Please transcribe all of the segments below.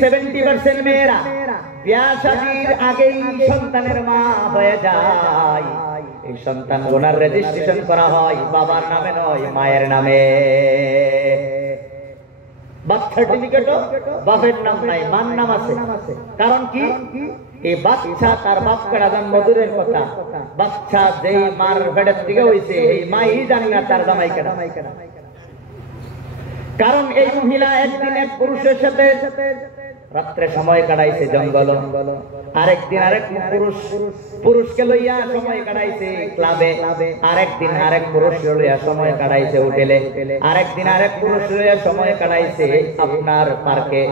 60-70% মেয়েরা বিয়া শাদীর আগেই সন্তানের মা হয়ে যায়। এই সন্তান ওনার রেজিস্ট্রেশন করা হয় বাবার নামে নয়, মায়ের নামে। বার্থ সার্টিফিকেটও বাপের নাম নাই, মার নাম আছে। কারণ কি? এই বাচ্চা তার বাপকে জন্ম দূরের কথা, বাচ্চা যেই মার পেটের থেকে হইছে এই মাই জানি না তার জামাই কেনা। কারণ এই মহিলা একদিন এক পুরুষের সাথে রাত্রে সময় কাটাইছে জঙ্গল, আরেকদিন আরেক পুরুষকে লইয়া সময় কাটাইছে ক্লাবে, আরেকদিন আরেক পুরুষ লইয়া সময় কাটাইছে হোটেলে, আরেকদিন আরেক পুরুষ লইয়া সময় কাটাইছে আপনার পার্কে,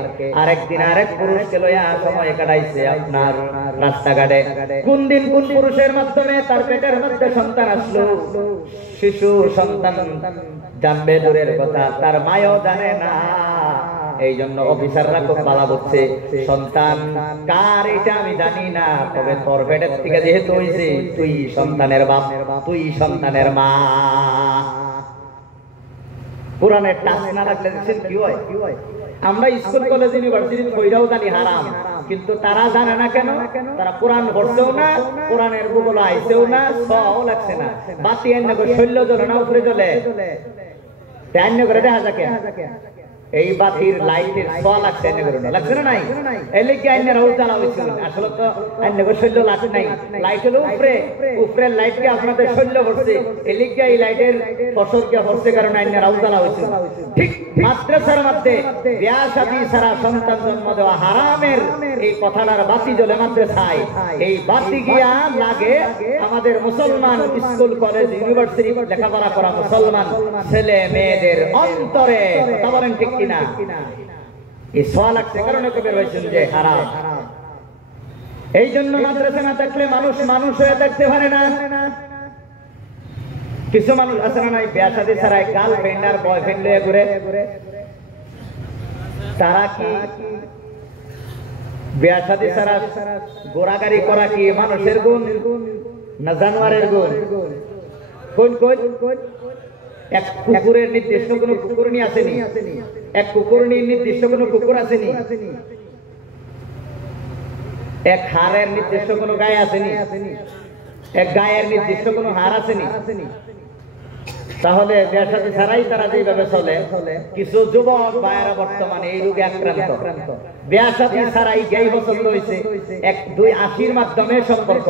আরেকদিন আরেক পুরুষকে লইয়া সময় কাটাইছে আপনার রাস্তাঘাটে। কোন দিন কোন পুরুষের মাধ্যমে তার পেটের মধ্যে সন্তান আসলো, শিশু সন্তান জানবে দূরের কথা, তার মায়ও জানে না। এই জন্য অফিসাররা খুব পালা বলছে, সন্তান কার এটা আমি জানি না, তবে তোর পেটের থেকে যেহেতু হয়েছে তুই সন্তানের বাপ, তুই সন্তানের মা। কোরআনের টাচ না রাখলে দেখছেন কি হয়? আমরা স্কুল কলেজ ইউনিভার্সিটি কইরাও জানি হারাম, কিন্তু তারা জানে না কেন? তারা কোরআন পড়ছেও না, কোরআনের গুগল আইছেও না, সও লাগছে না। বাতি এনে শৈল্য জ্বলে না উপরে জ্বলে, টাইন্য করে দেখা যাকে এই বাতির লাইটের ছ লাগছে, এনে করে না লাগছে না নাই? এলে কি আইনের রাউল জ্বালা হয়েছিল? আসলে তো আইন্য করে শৈল্য লাগছে নাই, লাইট হলো উপরে, উপরের লাইটকে আপনাদের শৈল্য পড়ছে, এলে কি এই লাইটের ফসল কে পড়ছে কারণে আইনের রাউল জ্বালা হয়েছিল। ঠিক মাদ্রাসার মধ্যে বিয়া শাদী ছাড়া সন্তান জন্ম দেওয়া হারামের এই কথাটার বাতি জ্বলে মাদ্রাসায়। এই বাতি গিয়া লাগে আমাদের মুসলমান স্কুল কলেজ ইউনিভার্সিটি লেখাপড়া করা মুসলমান ছেলে মেয়েদের অন্তরে। কথা বলেন ঠিক কিনা? এই সোয়া লাগছে কারণে তো বের হয়েছেন যে হারাম। এই জন্য মাদ্রাসা না থাকলে মানুষ মানুষ হয়ে থাকতে পারে না। কিছু মানুষ আছে না, বিয়া শাদী ছাড়া গার্লফ্রেন্ড আর বয়ফ্রেন্ড লয়ে ঘুরে। তারা কি বিয়া শাদী ছাড়া গোড়াগাড়ি করা কি মানুষের গুণ না জানোয়ারের গুণ? কোন কোন এক কুকুরের নির্দিষ্ট কোন কুকুরনি আসেনি, এক কুকুরনির নির্দিষ্ট কোন কুকুর আসেনি, এক হাড়ের নির্দিষ্ট কোন গায়ে আসেনি, এক গায়ের নির্দিষ্ট কোন হাড় আসেনি। তাহলে বিয়া শাদী ছাড়াই তারা যেভাবে চলে, কিছু যুবক ভাইয়েরা বর্তমানে এই রোগে আক্রান্ত। বিয়া শাদী ছাড়াই গেই পছন্দ হয়েছে, 1-2-80 মাধ্যমে সম্পর্ক,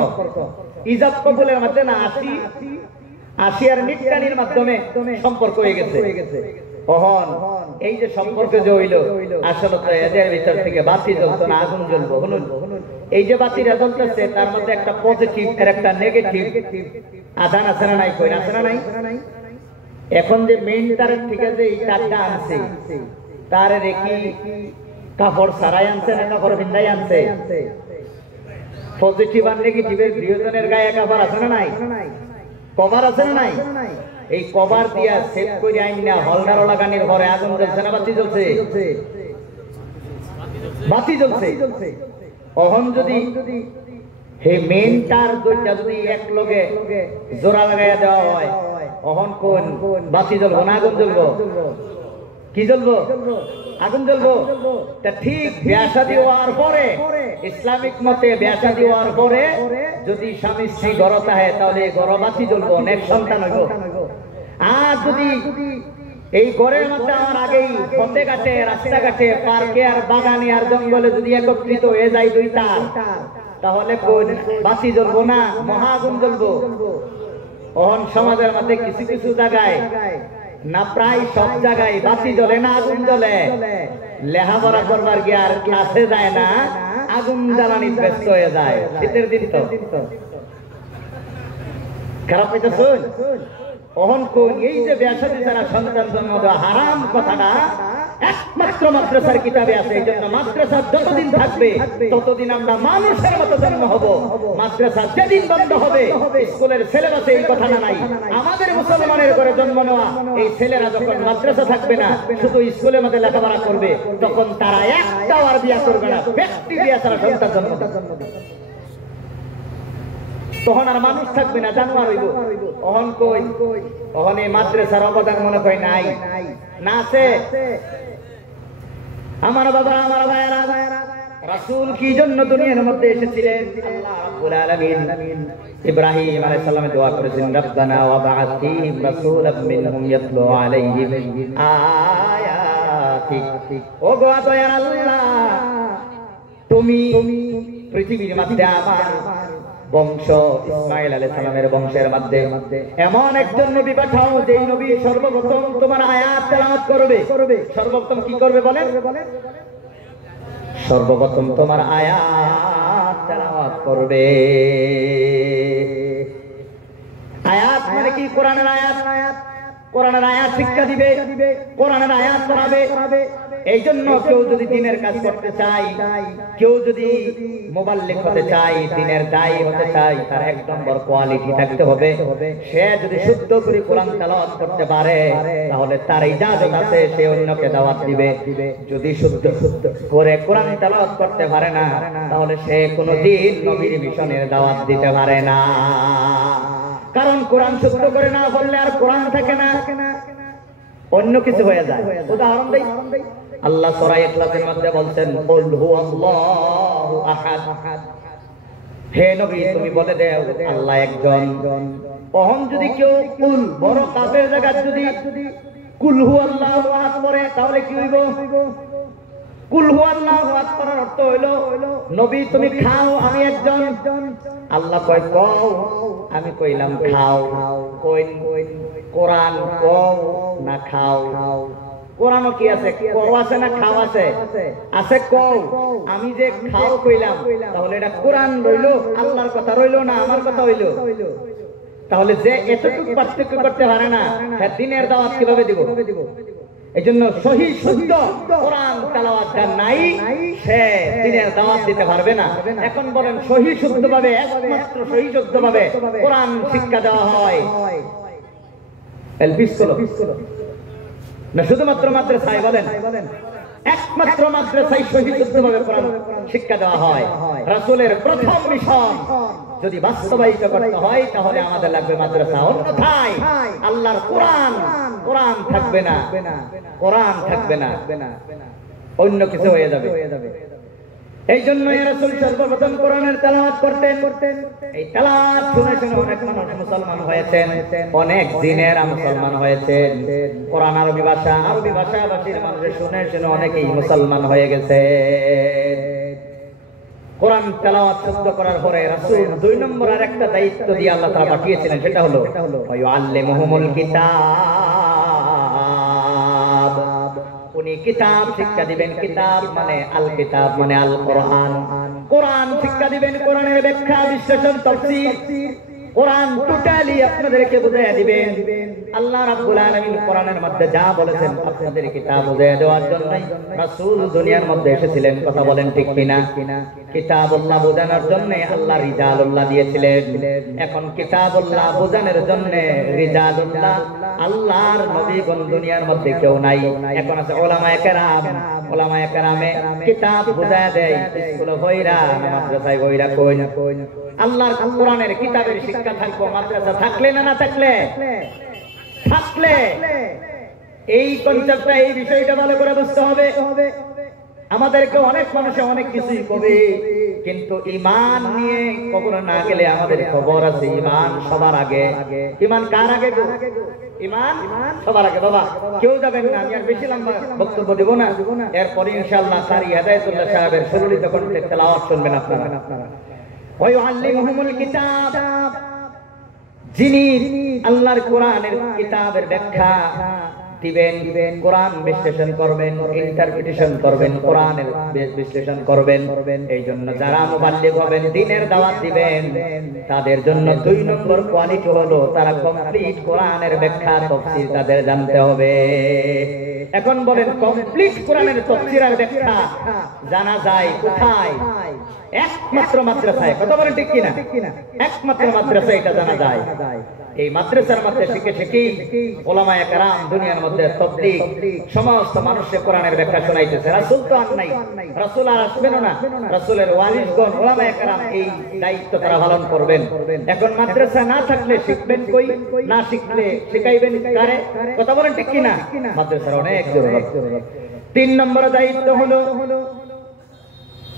ইজাব কবুলের মাধ্যমে না, 80 আর নিটকানির মাধ্যমে সম্পর্ক হয়ে গেছে। ওহন এই যে সম্পর্ক যে হইল, আসলে তো এদের ভিতর থেকে বাতি জ্বলতো না, আগুন জ্বলবো। শুনুন, এই যে বাতিটা জ্বলতেছে তার মধ্যে একটা পজিটিভ আর একটা নেগেটিভ আধান আছে না নাই? কই আছে না নাই? এখন যে মেইন তারের থেকে যে এই তারটা আনছে, তার রেখি কাপড় সারাই আনছে না কাপড় ভিন্দাই আনছে? পজিটিভ আর নেগেটিভের দুজনের গায়ে কাপড় আছে না নাই? কভার আছে না নাই? এই কভার দিয়া সেট করে আইন না হলদার লাগানির ঘরে আগুন জ্বলছে না বাতি জ্বলছে? বাতি জ্বলছে। অহন যদি এই মেইন তার দুইটা যদি এক লগে জোড়া লাগাইয়া দেওয়া হয়, অহন কোন বাতি জ্বলবো না আগুন জ্বলবো? কি জ্বলবো? আগুন জ্বলবো। তা ঠিক বিয়া শাদী হওয়ার পরে, ইসলামিক মতে বিয়া শাদী হওয়ার পরে যদি স্বামী স্ত্রী ঘর থাকে তাহলে ঘর বাতি জ্বলবো, নেক সন্তান হইব। আর যদি এই ঘরের মধ্যে আমার আগেই পথে ঘাটে রাস্তাঘাটে পার্কে আর বাগানে আর জঙ্গলে যদি একত্রিত হয়ে যায় দুই তার, তাহলে কোন বাতি জ্বলবো না, মহা আগুন জ্বলবো। অহন সমাজের মধ্যে কিছু কিছু জায়গায় না, প্রায় সব জায়গায় বাতি জ্বলে না আগুন জ্বলে। লেখাপড়া করবার গিয়ে আর ক্লাসে যায় না, আগুন জ্বালানি ব্যস্ত হয়ে যায়। শীতের দিন তো খারাপ হইতে শুন। অহন কোন এই যে বিয়া শাদী ছাড়া সন্তান জন্ম দেওয়া হারাম কথাটা একমাত্র মাদ্রাসার কিতাবে আছে। এই জন্য মাদ্রাসা যতদিন থাকবে ততদিন আমরা মানুষের মতো জন্ম হব। মাদ্রাসা যেদিন বন্ধ হবে, স্কুলের সিলেবাসে এই কথা নাই। আমাদের মুসলমানের ঘরে জন্ম নেওয়া এই ছেলেরা যখন মাদ্রাসা থাকবে না, শুধু স্কুলের মধ্যে লেখাপড়া করবে, তখন তারা একটাও আর বিয়া করবে না, ব্যক্তি বিয়া ছাড়া সন্তান জন্ম দেবে। তখন আর মানুষ থাকবে না, জানোয়ার হইব। অহন কই? অহন এই মাদ্রাসার অবদান মনে হয় নাই, না আছে? আমার বাবা, আমার ভাইয়েরা, রাসূল কি জন্য দুনিয়ার মধ্যে এসেছিলেন? আল্লাহ রাব্বুল আলামিন ইব্রাহিম আলাইহিস সালামে দোয়া করেছেন, রব্বানা ওয়া বা'আথ ফীহিম রাসূলাম মিনহুম ইয়াতলু আলাইহিম আয়াতিক। ও গো দয়ার আল্লাহ, তুমি পৃথিবীর মধ্যে আমার বংশ ইসমাঈল আলাইহিস সালামের বংশের মধ্যে এমন একজন নবী পাঠাও, যেই নবী সর্বপ্রথম তোমার আয়াত তেলাওয়াত করবে। সর্বপ্রথম কি করবে বলেন? সর্বপ্রথম তোমার আয়াত তেলাওয়াত করবে। আয়াত মানে কি? কোরআনের আয়াত। কোরআনের আয়াত শিক্ষা দিবে, কোরআনের আয়াত পড়াবে। এই জন্য কেউ যদি দ্বীনের কাজ করতে চায়, কেউ যদি মুবাল্লিগ হতে চায়, দ্বীনের দায়ী হতে চায়, তার এক নম্বর কোয়ালিটি থাকতে হবে, সে যদি শুদ্ধ করে কোরআন তেলাওয়াত করতে পারে তাহলে তার ইজাজত আছে, সে অন্যকে দাওয়াত দিবে। যদি শুদ্ধ করে কোরআন তেলাওয়াত করতে পারে না, তাহলে সে কোনোদিন নবীর মিশনের দাওয়াত দিতে পারে না। কারণ কোরআন শুদ্ধ করে না বললে আর কোরআন থাকে না, অন্য কিছু হয়ে যায়। উদাহরণ দেই, আল্লাহ সূরা ইখলাসের মধ্যে বলছেন, কুল হুয়াল্লাহু আহাদ। হে নবী তুমি বলে দাও আল্লাহ একজন। ওহন যদি কেউ কুল বড় কাফের জায়গা যদি কুল হুয়াল্লাহু আহাদ পড়ে তাহলে কি হইব? কুল হুয়াল্লাহু আহাদ পড়ার অর্থ হইলো নবী তুমি খাও, আমি একজন। আল্লাহ কয় কও, আমি কইলাম খাও। কইন কোরআন কও না খাও? কোরআনও কি আছে? কও আছে না খাও আছে? আছে কও। আমি যে খাও কইলাম, তাহলে এটা কোরআন রইলো, আল্লাহর কথা রইলো না আমার কথা হইলো? তাহলে যে এতটুকু পার্থক্য করতে পারে না, হ্যাঁ দ্বীনের দাওয়াত কিভাবে দিব? এই জন্য সহি শুদ্ধ কোরআন তেলাওয়াত যার নাই, সে দ্বীনের দাওয়াত দিতে পারবে না। এখন বলেন সহি শুদ্ধ ভাবে, একমাত্র সহি শুদ্ধ ভাবে কোরআন শিক্ষা দেওয়া হয় এলপি স্কুল না শুধুমাত্র মাদ্রাসায়? বলেন একমাত্র মাদ্রাসায় সহি শুদ্ধ ভাবে কোরআন শিক্ষা দেওয়া হয়। রাসূলের প্রথম মিশন যদি বাস্তবায়িত করতে হয় তাহলে আমাদের লাগবে মাদ্রাসা, অন্যথায় আল্লাহর কোরআন কোরআন থাকবে না, কোরআন থাকবে না, অন্য কিছু হয়ে যাবে। এই জন্য রাসূল সর্বপ্রথম কোরআনের তেলাওয়াত করতেন। এই তেলাওয়াত শুনে শুনে অনেক মানুষ মুসলমান হয়েছেন, অনেক জিনের মুসলমান হয়েছেন। কোরআন আরবি ভাষাভাষীর মানুষ শুনে শুনে অনেকেই মুসলমান হয়ে গেছে। কোরআন তেলাওয়াত শুদ্ধ করার পরে রাসূল 2 নম্বর আর একটা দায়িত্ব দিয়ে আল্লাহ তাআলা পাঠিয়েছিলেন, সেটা হলো ওয়ায়ুআল্লিমুহুমুল কিতাব। উনি কিতাব শিক্ষা দিবেন। কিতাব মানে আল কিতাব মানে আল কোরআন। কোরআন শিক্ষা দিবেন, কোরআনের ব্যাখ্যা বিশ্লেষণ তাফসীর কোরআন টোটালি আপনাদেরকে বুঝাইয়া দিবেন। আল্লাহ রাব্বুল আলামিন কোরআনের মধ্যে যা বলেছেন আপনাদেরকে তা বুঝাইয়া দেওয়ার জন্যই রাসূল দুনিয়ার মধ্যে এসেছিলেন। কথা বলেন ঠিক কিনা? কিতাবুল্লাহ বোঝানোর জন্য আল্লাহ রিজালুল্লাহ দিয়েছিলেন। এখন কিতাবুল্লাহ বোঝানোর জন্য রিজালুল্লাহ আল্লাহর নবীগণ দুনিয়ার মধ্যে কেউ নাই। এখন আছে উলামায়ে কেরাম। উলামায়ে কেরামে কিতাব বুঝায়া দেয়, স্কুলে হইরা মাদ্রাসায় হইরা কই আল্লাহর কোরআনের কিতাবের শিক্ষা থাকবো। মাদ্রাসা থাকলে না থাকলে এই কনসেপ্টটা, এই বিষয়টা ভালো করে বুঝতে হবে। আমাদেরকে অনেক মানুষে অনেক কিছুই কবে, কিন্তু ঈমান নিয়ে কবরে না গেলে আমাদের খবর আছে। ঈমান সবার আগে। ঈমান কার আগে? ঈমান সবার আগে। বাবা কেউ যাবেন না, আমি আর বেশি লম্বা বক্তব্য দেব না। এরপরে ইনশাআল্লাহ কারি হেদায়েতুল্লাহ সাহেবের সুললিত কণ্ঠে তেলাওয়াত শুনবেন আপনারা। ওয়ায়ুআল্লিমুহুমুল কিতাব, যিনি আল্লাহর কোরআনের কিতাবের ব্যাখ্যা দিবেন, কোরআন বিশ্লেষণ করবেন, ইন্টারপ্রিটেশন করবেন, কোরআনের বিশ্লেষণ করবেন। এই জন্য যারা মুবাল্লিগ হবেন, দ্বীনের দাওয়াত দিবেন, তাদের জন্য 2 নম্বর কোয়ালিটি হলো তারা কমপ্লিট কোরআনের ব্যাখ্যা তাফসীর তাদের জানতে হবে। এখন বলেন কমপ্লিট কোরআনের তাফসীর আর ব্যাখ্যা জানা যায় কোথায়? একমাত্র মাদ্রাসায়। কথা বলেন ঠিক কিনা? একমাত্র মাদ্রাসায় এটা জানা যায়। এই মাদ্রাসার মধ্যে শিখে উলামায়ে কেরাম দুনিয়ার মধ্যে তাবলীগ সমস্ত মানুষকে কোরআনের ব্যাখ্যা শোনাইতেছে। রাসূল তো আর নাই, রাসূল আর আসবেন না। রাসূলের ওয়ারিসগণ উলামায়ে কেরাম এই দায়িত্ব তারা পালন করবেন। এখন মাদ্রাসা না থাকলে শিখবেন কই? না শিখলে শিখাইবেন কারে? কথা বলেন ঠিক কিনা? মাদ্রাসার অনেক জরুরত। 3 নম্বর দায়িত্ব হলো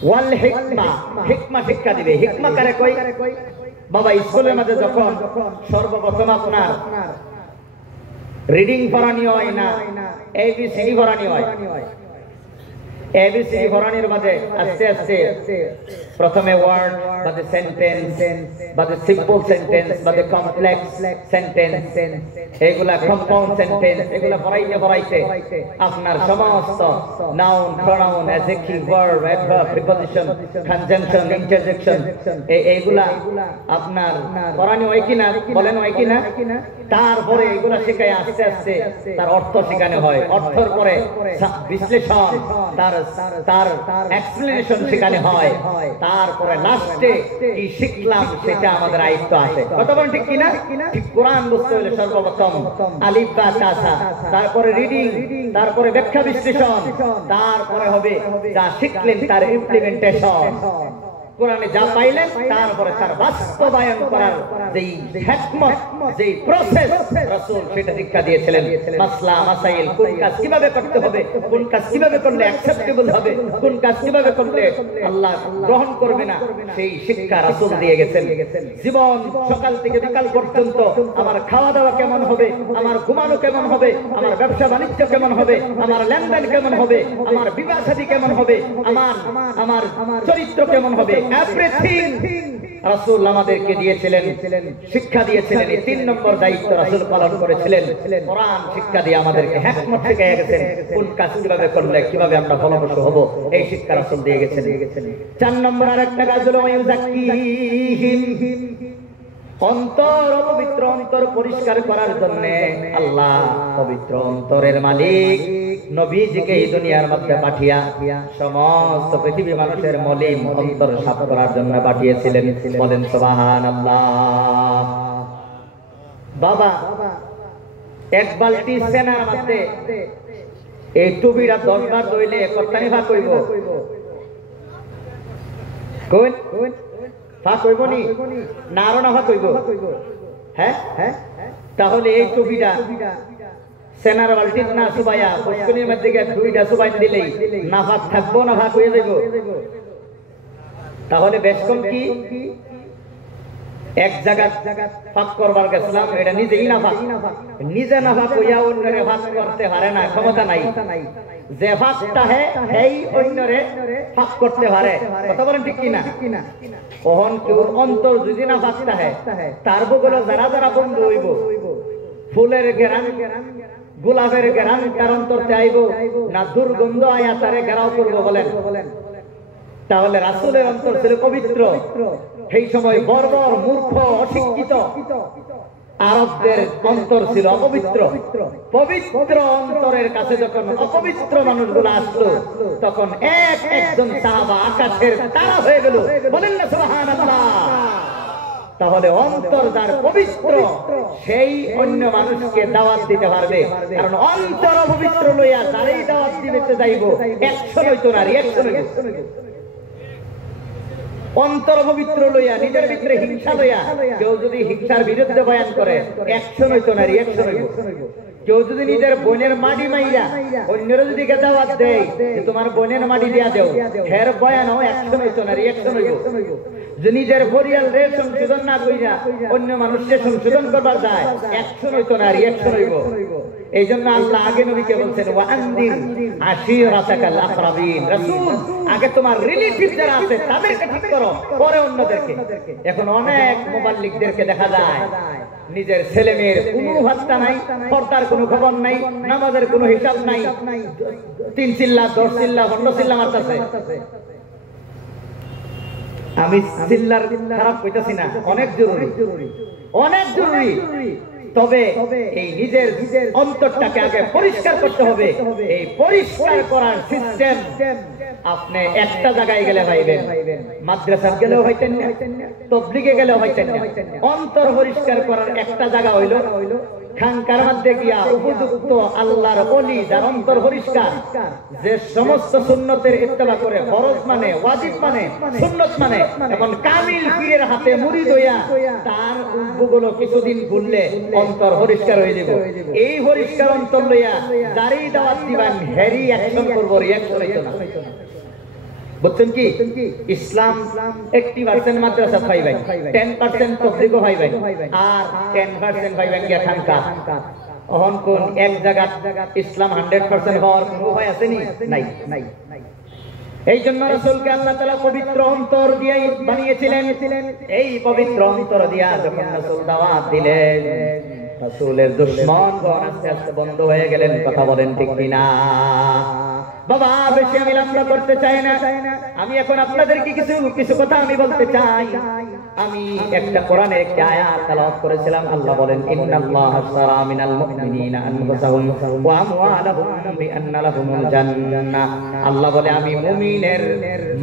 ওয়াল হিকমা, হিকমা শিক্ষা দিবে। হিকমা কারে কই? বাবা স্কুলের মধ্যে যখন সর্বপ্রথম আপনার রিডিং পড়ানি হয় না, এবিসিডি পড়ানি হয়। এবিসিডি পড়ানির মাঝে আস্তে আস্তে প্রথমে ওয়ার্ড বাদে সেন্টেন্স বাদে সিম্পল সেন্টেন্স বাদে কমপ্লেক্স সেন্টেন্স, এগুলা কম্পাউন্ড সেন্টেন্স, এগুলা পড়াইতে আপনার সমস্ত noun, pronoun, adjective, verb, adverb, preposition, conjunction, interjection, এইগুলা আপনার পড়ানি হয় কিনা বলেন? হয় কিনা? তারপরে এগুলা শেখায় আস্তে আস্তে তার অর্থ শেখানো হয়। অর্থের পরে বিশ্লেষণ, তার এক্সপ্লেনেশন শেখানো হয়। তারপরে লাস্টে কি শিখলাম সেটা আমাদের আয়ত্ত আসে। কথা বলেন ঠিক কিনা? ঠিক কোরআন বুঝতে হলে সর্বপ্রথম আলিফ বা তা সা, তারপরে রিডিং, তারপরে ব্যাখ্যা বিশ্লেষণ, তারপরে হবে যা শিখলেন তার ইমপ্লিমেন্টেশন। কোরআনে যা পাইলেন তারপরে তার বাস্তবায়ন করার যেই হিকমত, যেই প্রসেস রাসূল সেটা শিক্ষা দিয়েছিলেন। মাসলা মাসাইল, কোন কাজ কিভাবে করতে হবে, কোন কাজ কিভাবে করলে অ্যাকসেপ্টেবল হবে, কোন কাজ কিভাবে করলে আল্লাহ গ্রহণ করবে না, সেই শিক্ষা রাসূল দিয়ে গেছেন। জীবন সকাল থেকে বিকাল পর্যন্ত আমার খাওয়া দাওয়া কেমন হবে, আমার ঘুমানো কেমন হবে, আমার ব্যবসা বাণিজ্য কেমন হবে, আমার লেনদেন কেমন হবে, আমার বিবাহ শাদী কেমন হবে, আমার চরিত্র কেমন হবে, এভরিথিং রাসূল আমাদেরকে দিয়েছিলেন, শিক্ষা দিয়েছিলেন। এই 3 নম্বর দায়িত্ব রাসূল পালন করেছিলেন। কোরআন শিক্ষা দিয়ে আমাদেরকে হিকমত শিখিয়ে গেছেন, কোন কাজ কিভাবে করলে কিভাবে আমরা ফলপ্রসূ হব, এই শিক্ষা রাসূল দিয়ে গেছেন। 4 নম্বর আরেকটা কাজ হলো ইউযাক্কিহিম, অন্তর অপবিত্র অন্তর পরিষ্কার করার জন্য আল্লাহ পবিত্র অন্তরের মালিক নবীজিকে এই দুনিয়ার মধ্যে পাঠিয়া সমস্ত পৃথিবী মানুষের মলিন অন্তর সাফ করার জন্য পাঠিয়েছিলেন। বলেন সুবহানাল্লাহ। বাবা এক বালতি সেনার মধ্যে এই টুবিটা 10 বার ধইলে কতখানি ভাগ হইব? কোন ভাগ হইব নি? না আরো না ভাগ হইব? হ্যাঁ, তাহলে এই টুবিটা সেনার বালতি না সুবাইয়া পুষ্করির মধ্যে গিয়ে 2টা সুবাই দিলেই না ভাগ থাকবো না ভাগ হয়ে যাইব? তাহলে বেশ কম কি এক জায়গা ভাগ করবার গেছিলাম, এটা নিজেই না ভাগ, নিজে না ভাগ হইয়া অন্যরে ভাগ করতে পারে না, ক্ষমতা নাই। যে ভাগটা এই অন্যরে ভাগ করতে পারে। কথা বলেন ঠিক কিনা? ওহন কেউ অন্তর যদি না ভাগটা তার বগুলো যারা যারা বন্ধু হইব, ফুলের গেরান গোলাপের গেরান তার অন্তরতে আইব না দুর্গন্ধ আয়া তারে ঘেরাও করবো? বলেন। তাহলে রাসূলের অন্তর ছিল পবিত্র। সেই সময় বর্বর মূর্খ অশিক্ষিত আরবদের অন্তর ছিল অপবিত্র। পবিত্র অন্তরের কাছে যখন অপবিত্র মানুষগুলো আসলো, তখন একজন সাহাবা আকাশের তারা হয়ে গেল। বলেন না সুবহানাল্লাহ। তাহলে অন্তর যার পবিত্র, সেই অন্য মানুষকে দাওয়াত দিতে পারবে। কারণ অন্তর অপবিত্র লইয়া যারাই দাওয়াত দিতে যাইব 100 হইতো না, 100 হইব। অন্তর পবিত্র লইয়া নিজের ভিতরে হিংসা লইয়া কেউ যদি হিংসার বিরুদ্ধে বয়ান করে 100 হইতো না, 100 হইব। কেউ যদি নিজের বোনের মাটি মাইরা অন্যরা যদি দাওয়াত দেয় যে তোমার বোনের মাটি দিয়া দেও, হের বয়ানও 100 হইতো না, 100 হইব। যে নিজের পরিয়াল রে সংশোধন না কইরা অন্য মানুষকে সংশোধন করবার যায় 100 হইতো না, 100 হইব। এই জন্য আল্লাহ আগে নবীকে বলছেন ওয়ানদির আশিরাতাকাল আকরাবিন, রাসূল আগে তোমার রিলেটিভ যারা আছে তাদেরকে ঠিক করো, পরে অন্যদেরকে। এখন অনেক মুবাল্লিগদেরকে দেখা যায় নিজের ছেলে মেয়ের কোনো ভাত্তা নাই, পর্দার কোনো খবর নাই, নামাজের কোনো হিসাব নাই, 3 চিল্লা 10 চিল্লা 15 চিল্লা মারতেছে। আমি চিল্লার খারাপ কইতাছি না, অনেক জরুরি, অনেক জরুরি। তবে এই নিজের অন্তরটাকে আগে পরিষ্কার করতে হবে। এই পরিষ্কার করার সিস্টেম আপনি একটা জায়গায় গেলে পাইবেন, মাদ্রাসা গেলেও হইতেন না, তাবলীগে গেলেও হইতেন না। অন্তর পরিষ্কার করার একটা জায়গা হইল খানকার মধ্যে গিয়া উপযুক্ত আল্লাহর ওলি যার অন্তর পরিষ্কার, যে সমস্ত সুন্নতের ইত্তেবা করে, ফরজ মানে, ওয়াজিব মানে, সুন্নত মানে, এখন কামিল পীরের হাতে মুরিদ হইয়া তার উদ্যোগগুলো কিছুদিন ঘুরলে অন্তর পরিষ্কার হয়ে যাবে। এই পরিষ্কার অন্তর লইয়া যারই দাওয়াত দিবেন হেরি অ্যাকশন করবো, রিঅ্যাকশন হইতো না। বুঝছেন কি ইসলাম 80% মাদ্রাসা পাইবেন 10% তবলিগ পাইবেন আর 10% পাইবেন কি খানকা অহন কোন এক জায়গা ইসলাম 100% হওয়ার কোনো উপায় আছে নি নাই এই জন্য রাসূলকে আল্লাহ তাআলা পবিত্র অন্তর দিয়ে বানিয়েছিলেন এই পবিত্র অন্তর দিয়া যখন রাসূল দাওয়াত দিলেন রাসূলের দুশমনগণ আস্তে আস্তে বন্ধ হয়ে গেলেন কথা বলেন ঠিক কিনা বাবা বেশি আমি লম্বা করতে চাই না আমি এখন আপনাদেরকে কিছু কথা আমি বলতে চাই আমি একটা কোরআনের একটা আয়াত তেলাওয়াত করেছিলাম আল্লাহ বলেন ইন্নাল্লাহা আশতারা মিনাল মুমিনিনা আনফুসাহুম ওয়া আমওয়ালাহুম বিআন্না লাহুমুল জান্নাহ আল্লাহ বলে আমি মুমিনের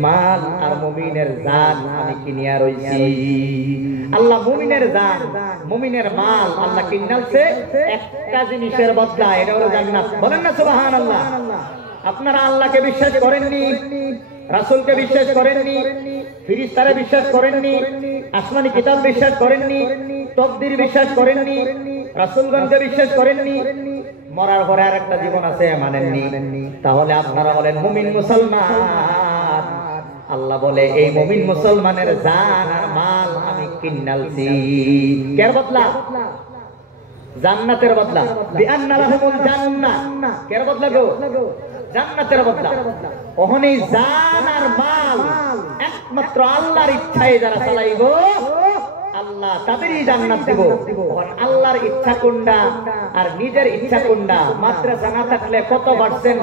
মাল আর মুমিনের জান আমি কিনিয়া রইছি আল্লাহ মুমিনের জান মুমিনের মাল আল্লাহ কিনালছে একটা জিনিসের বদলা এটা হলো জান্নাত বলেন না সুবহানাল্লাহ আপনারা আল্লাহকে বিশ্বাস করেননি রাসূলকে বিশ্বাস করেননি ফেরেশতারে বিশ্বাস করেননি আসমানি কিতাব বিশ্বাস করেননি তাকদীর বিশ্বাস করেননি রাসূলগণকে বিশ্বাস করেননি মরার পরে আরেকটা জীবন আছে মানেননি তাহলে আপনারা বলেন মুমিন মুসলমান আল্লাহ বলে এই মুমিন মুসলমানের জান আর মাল আমি কিনালছি কের বদলা জান্নাতের বদলা বিআন্না লাহুমুল জান্নাহ কের বদলা গো জান্নাতের বদলা ওহনি জান আর মাল একমাত্র আল্লাহর ইচ্ছায় যারা চালাইবো আল্লাহ তাদেরই জান্নাত দেব আর আল্লাহর ইচ্ছা কোনটা আর নিজের ইচ্ছা কোনটা মাদ্রাসা না থাকলে কত পার্সেন্ট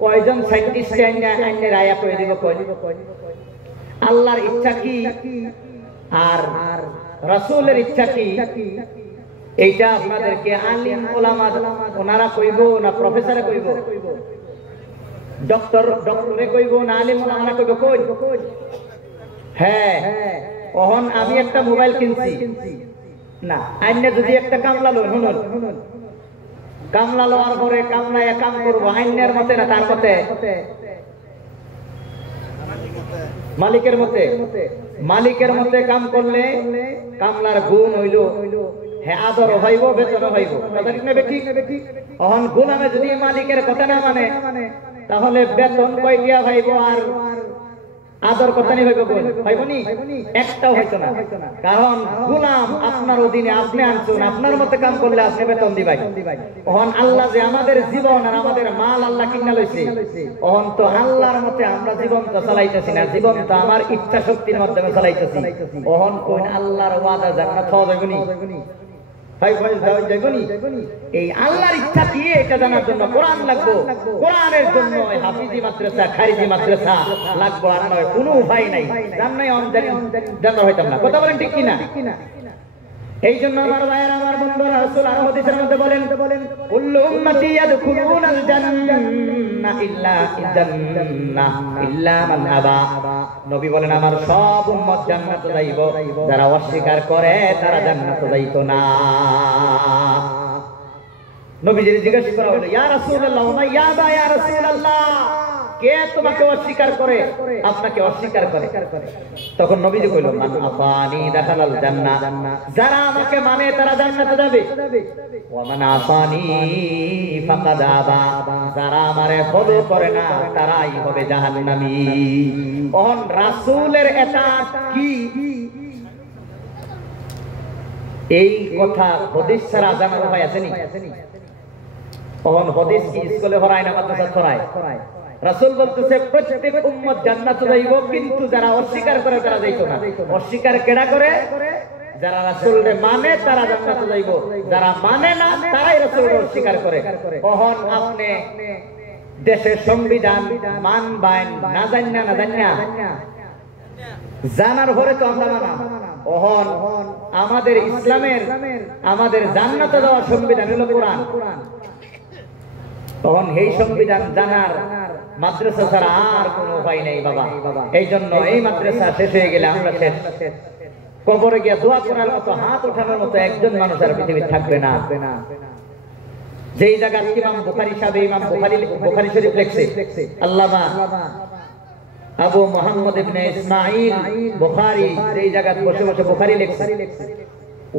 কয়জন সায়েন্টিস্ট আইনে রায়া করে দিব কই আল্লাহর ইচ্ছা কি আর রাসূলের ইচ্ছা কি এইটা আপনাদেরকে আলিম উলামা ওনারা কইব না প্রফেসরে কইব ডক্টরে কইব না আলিম উলামারা কইব কই হ্যাঁ ওহন আমি একটা মোবাইল কিনছি না আইনে যদি একটা কামলা লই শুনুন কামলা লওয়ার পরে কামলায় কাম করব আইনের মতে না তার মতে মালিকের মতে কাম করলে কামলার গুণ হইল হ্যাঁ আদর হইব বেতন হইব কথা ঠিক না বেঠিক অহন গুনামে যদি মালিকের কথা না মানে তাহলে বেতন কয় দিয়া হইব আর আদর কথা নি হইব হইবনি একটাও হইতো না কারণ গোলাম আপনার অধীনে আপনি আনছেন আপনার মতে কাম করলে আপনি বেতন দিবাই অহন আল্লাহ যে আমাদের জীবন আর আমাদের মাল আল্লাহ কিনা লইছে অহন তো আল্লাহর মতে আমরা জীবন তো চালাইতেছি না জীবন তো আমার ইচ্ছা শক্তির মাধ্যমে চালাইতেছি অহন কোন আল্লাহর ওয়াদা জান্নাত হওয়া যাবেনি এই আল্লাহর ইচ্ছা কি এটা জানার জন্য কোরআন লাগবে কোরআনের জন্য হাফিজি মাদ্রাসা খারিজি মাদ্রাসা লাগবে আর নয় কোনো উপায় নাই জান্নাই জান্নাত হইতাম না কথা বলেন ঠিক কিনা এই জন্য আমার ভাইয়েরা আমার বন্ধুরা রাসূল আর হাদিসের মধ্যে বলেন কুল্লু উম্মতি ইয়াদখুলুনাল জান্নাহ ইল্লা মান আবা নবী বলেন আমার সব উম্মত জান্নাতে যাইব যারা অস্বীকার করে তারা জান্নাতে যাইত না নবীজি জিজ্ঞেস করা হলো ইয়া রাসূলুল্লাহ ওয়া ইয়া রাসূলুল্লাহ কে তোমাকে অস্বীকার করে আপনাকে অস্বীকার করে তখন নবীজি কইল মান আফানি দাখালাল জান্নাহ যারা আমাকে মানে তারা জান্নাতে যাবে ওয়া মান আফানি ফাকাদ আবা যারা আমারে ফলো করে না তারাই হবে জাহান্নামী ওহন রাসূলের এতাত কি এই কথা হাদিস ছাড়া জানার উপায় আছে নি ওহন হাদিস কি স্কুলে পড়ায় না মাদ্রাসা পড়ায় রাসূল বলতেছে প্রত্যেক উম্মত জান্নাতে যাইব কিন্তু যারা অস্বীকার করে তারা যাইতো না অস্বীকার কেডা করে যারা রাসূলকে মানে তারা জান্নাতে যাইব যারা মানে না তারাই রাসূলকে অস্বীকার করে ওহন আপনি দেশের সংবিধান মানবেন না জান্না জানার পরে তো আমরা মানা ওহন আমাদের ইসলামের আমাদের জান্নাতে যাওয়ার সংবিধান হলো কোরআন তখন এই সংবিধান জানার মাদ্রাসা ছাড়া আর কোনো উপায় নেই বাবা এই জন্য এই মাদ্রাসা শেষ হয়ে গেলে আমরা শেষ কবরে গিয়ে দোয়া করার মতো হাত ওঠানোর মতো একজন মানুষ আর পৃথিবীতে থাকবে না যেই জায়গা ইমাম বুখারী সাহেব ইমাম বুখারী শরীফ লিখছে আল্লামা আবু মুহাম্মদ ইবনে ইসমাঈল বুখারী যেই জায়গা বসে বসে বুখারী লিখছে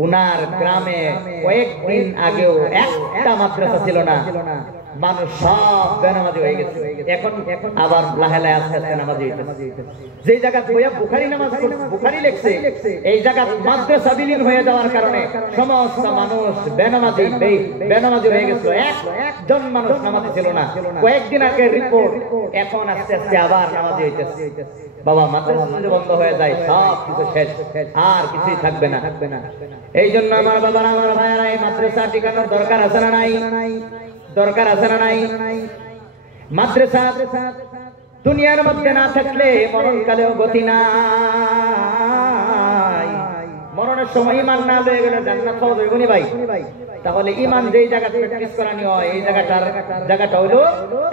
উনার গ্রামে কয়েকদিন আগেও একটা মাদ্রাসা ছিল না মানুষ সব বেনামাজি হয়ে গেছে। এখন আবার লাহে লাহে আস্তে আস্তে নামাজি হইতেছে। যে জায়গা বইয়া বুখারী নামাজ বুখারী লেখছে, এই জায়গা মাদ্রাসা বিলীন হয়ে যাওয়ার কারণে সমস্ত মানুষ বেনামাজি হয়ে গেছিল। একজন মানুষ নামাজি ছিল না। কয়েকদিন আগে রিপোর্ট, এখন আস্তে আস্তে আবার নামাজি হইতেছে। বাবা মাদ্রাসা যদি বন্ধ হয়ে যায় সব কিছু শেষ, আর কিছুই থাকবে না। এই জন্য আমার বাবারা আমার ভাইয়েরা এই মাদ্রাসা টিকানোর দরকার আছে না নাই? দরকার আছে না নাই? মাদ্রাসা দুনিয়ার মধ্যে না থাকলে মরণকালেও গতি নাই। মরণের সময় ইমান না লয়ে গেলে জান্নাত পাওয়া যাবে নি ভাই? তাহলে ইমান যেই জায়গাতে প্র্যাকটিস করানি হয় এই জায়গাটা হলো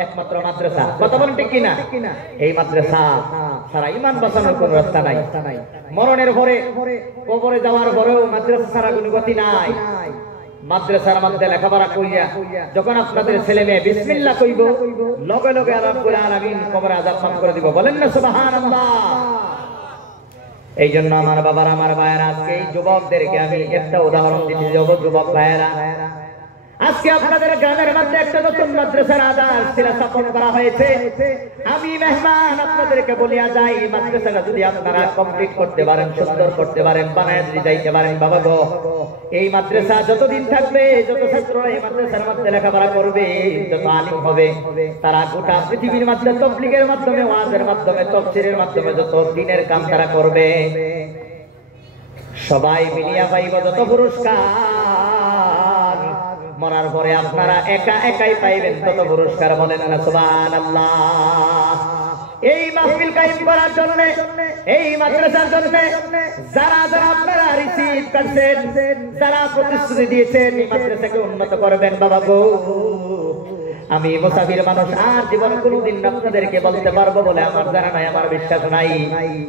একমাত্র মাদ্রাসা। কথা বলেন ঠিক কিনা? এই মাদ্রাসা সারা ইমান বাঁচানোর কোন রাস্তা নাই। মরণের পরে কবরে যাওয়ার পরেও মাদ্রাসা ছাড়া কোনো গতি নাই। মাদ্রাসার মধ্যে লেখাপড়া কইয়া যখন আপনাদের ছেলে মেয়ে বিসমিল্লাহ কইব, লগে লগে রব্বুল আলামিন কবরে আযাব মাফ করে দিব। বলেন না সুবহানাল্লাহ? এই জন্য আমার বাবার আমার ভাইয়েরা, আজকে এই যুবকদেরকে আমি একটা উদাহরণ দিতে যাব। যুবক ভাইয়েরা, আজকে আপনাদের গ্রামের মধ্যে একটা নতুন মাদ্রাসার আধার শিলা স্থাপন করা হয়েছে। আমি মেহমান আপনাদেরকে বলিয়া যাই, মাদ্রাসাটা যদি আপনারা কমপ্লিট করতে পারেন, সুন্দর করতে পারেন, বানায় যদি যাইতে পারেন, বাবা গো, এই মাদ্রাসা যতদিন থাকবে, যত ছাত্র এই মাদ্রাসার মধ্যে লেখাপড়া করবে, যত আলিম হবে, তারা গোটা পৃথিবীর মধ্যে তাবলীগের মাধ্যমে, ওয়াজের মাধ্যমে, তাফসীরের মাধ্যমে যত দ্বীনের কাম তারা করবে, সবাই মিলিয়া পাইব যত পুরস্কার। মরার পরে আপনারা একাই পাইবেন তত পুরস্কার। বলেন না সুবহানাল্লাহ? এই মাহফিল কায়েম করার জন্য, এই মাদ্রাসার জন্য যারা আপনারা রিসিভ করছেন, যারা প্রতিশ্রুতি দিয়েছেন এই মাদ্রাসাকে উন্নত করবেন, বাবা গো, আমি মুসাফির মানুষ, আর জীবনে কোনদিন আপনাদেরকে বলতে পারবো বলে আমার জানা নাই, আমার বিশ্বাস নাই।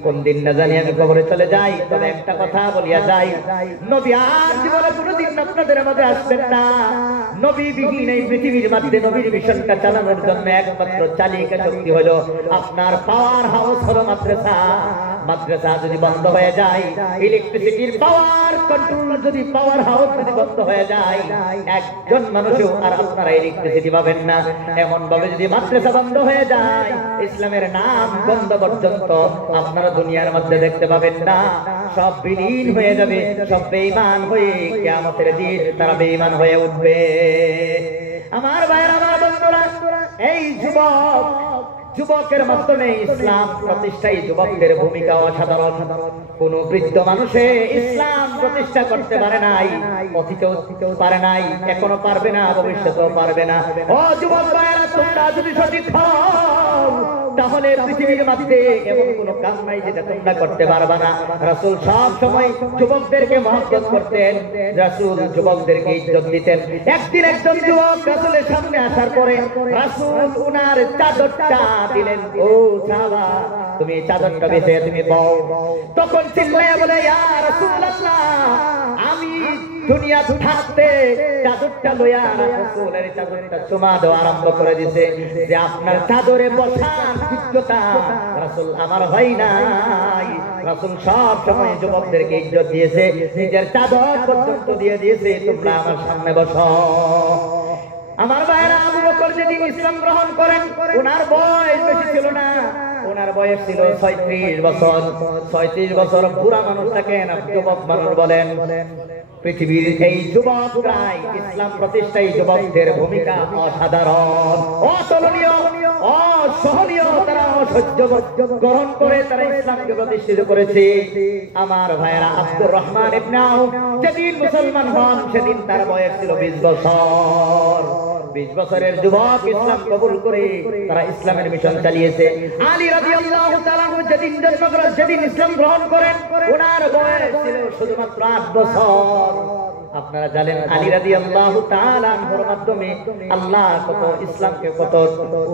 কোন দিন না জানি আমি কবরে চলে যাই, তবে একটা কথা বলিয়া যাই, নবী আর জীবনে কোনদিন আপনাদের মধ্যে আসবেন না। নবী বিহীন এই পৃথিবীর মধ্যে নবীর মিশনটা চালানোর জন্য একমাত্র চালিকা শক্তি হলো আপনার পাওয়ার হাউস হলো মাদ্রাসা। মাদ্রাসা যদি বন্ধ হয়ে যায়, ইলেকট্রিসিটির পাওয়ার কন্ট্রোল যদি, পাওয়ার হাউস যদি বন্ধ হয়ে যায়, একজন মানুষও আর আপনারা ইলেকট্রিসিটি পাবেন না। এমন ভাবে যদি মাদ্রাসা বন্ধ হয়ে যায়, ইসলামের নাম গন্ধ পর্যন্ত আপনারা দুনিয়ার মধ্যে দেখতে পাবেন না। সব বিলীন হয়ে যাবে, সব বেঈমান হয়ে কিয়ামতের দিন তারা বেঈমান হয়ে উঠবে। আমার ভাইয়েরা, আমার বন্ধুরা, এই যুবকের মাধ্যমে ইসলাম প্রতিষ্ঠায় যুবকদের ভূমিকা অসাধারণ। কোন বৃদ্ধ মানুষে ইসলাম প্রতিষ্ঠা করতে পারে নাই, অতীতেও পারে নাই, এখনো পারবে না, ভবিষ্যতেও পারবে না। ও যুবক ভাইয়েরা, তোমরা যদি সঠিক হও তাহলে পৃথিবীর মধ্যে এমন কোন কাজ নাই যেটা তোমরা করতে পারবা না। রাসূল সব সময় যুবকদেরকে মহব্বত করতেন, রাসূল যুবকদেরকে ইজ্জত দিতেন। একদিন একজন যুবক রাসূলের সামনে আসার পরে রাসূল উনার চাদরটা দিলেন, ও সাহাবা, তুমি এই চাদরটা বেঁচে তুমি বও। তখন চিল্লাইয়া বলে, ইয়া রাসূলুল্লাহ, আমি দুনিয়া থাকতে চাদরটা লইয়া রাসূলের চাদরটা চুমা দেওয়া আরম্ভ করে দিয়েছে, যে আপনার চাদরে বসার যোগ্যতা রাসূল আমার হয় নাই। রাসূল সব সময় যুবকদেরকে ইজ্জত দিয়েছে, নিজের চাদর পর্যন্ত দিয়ে দিয়েছে, তোমরা আমার সামনে বসো। আমার ভাইরা, আবু বকর যেদিন ইসলাম গ্রহণ করেন, ওনার বয়স বেশি ছিল না, ওনার বয়স ছিল 36 বছর। 36 বছর বুড়া মানুষটাকে না যুবক মানুষ বলেন। পৃথিবীর এই যুবকরাই ইসলাম প্রতিষ্ঠায় যুবকদের ভূমিকা অসাধারণ, অতুলনীয়, অসহনীয়। তারা অসহ্য গ্রহণ করে তারা ইসলামকে প্রতিষ্ঠিত করেছে। আমার ভাইয়েরা, আব্দুর রহমান ইবনে আউফ যেদিন মুসলমান হন সেদিন তার বয়স ছিল 20 বছর। 20 বছরের যুবক ইসলাম কবুল করে তারা ইসলামের মিশন চালিয়েছে। আলী রাদিয়াল্লাহু তাআলা যেদিন ইসলাম গ্রহণ করেন, ওনার বয়স ছিল শুধুমাত্র 8 বছর। আপনারা জানেন আলী রাদিয়াল্লাহু তাআলা আনহুর মাধ্যমে আল্লাহ কত ইসলামকে কত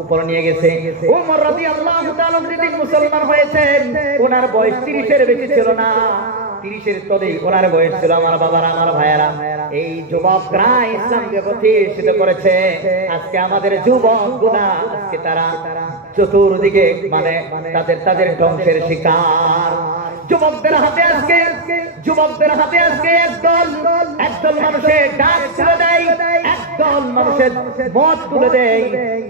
উপর নিয়ে গেছে। ওমর রাদিয়াল্লাহু তাআলা যেদিন মুসলমান হয়েছেন, ওনার বয়স 30 এর বেশি ছিল না, 30 এর তলেই ওনার বয়স ছিল। আমার বাবারা, আমার ভাইয়েরা, এই যুবকরা ইসলামকে প্রতিষ্ঠিত করেছে। আজকে আমাদের যুবকগুলা আজকে তারা চতুর্দিকে মানে তাদের ধ্বংসের শিকার। যুবকদের হাতে আজকে একদল মানুষের ডাক তুলে দেয়, একদল মানুষের মত তুলে দেয়।